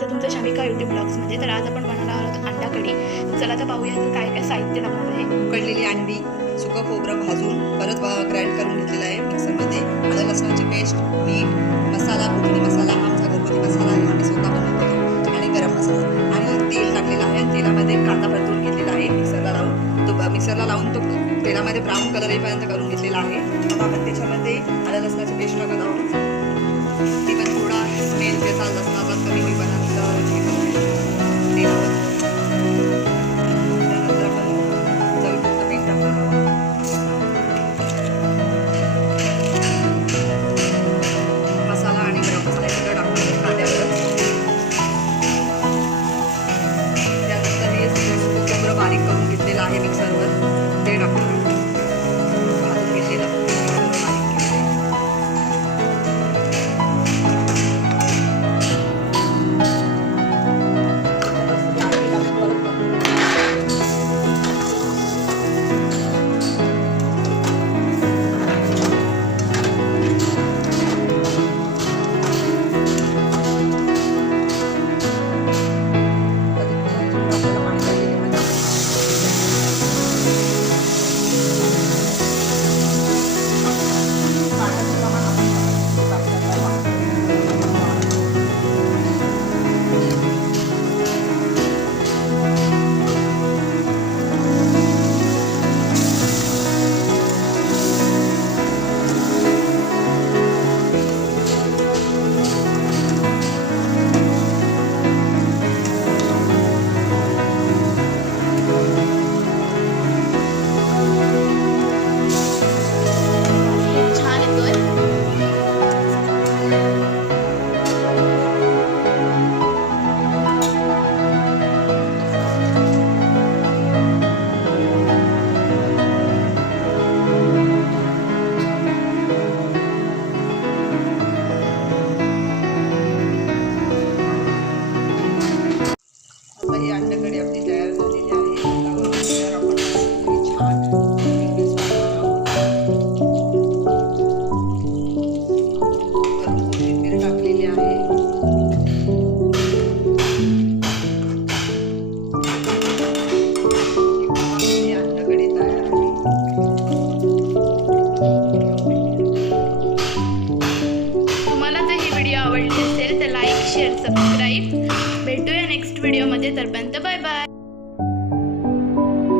तर तुमचं शामिका युट्यूब ब्लॉग्समध्ये. तर आज आपण बनवणार आहोत अंडा कढी. चला तर पाहूया की काय काय साहित्य लागणार आहे. उकडलेली अंडी, सुकं खोबरं भाजून परत ग्राइंड करून घेतलेलं आहे मिक्सरमध्ये. आलं लसणाची पेस्ट, मीठ, मसाला, कोकणी मसाला, आमचा घरगुती मसाला आहे, आम्ही स्वतः बनवतो.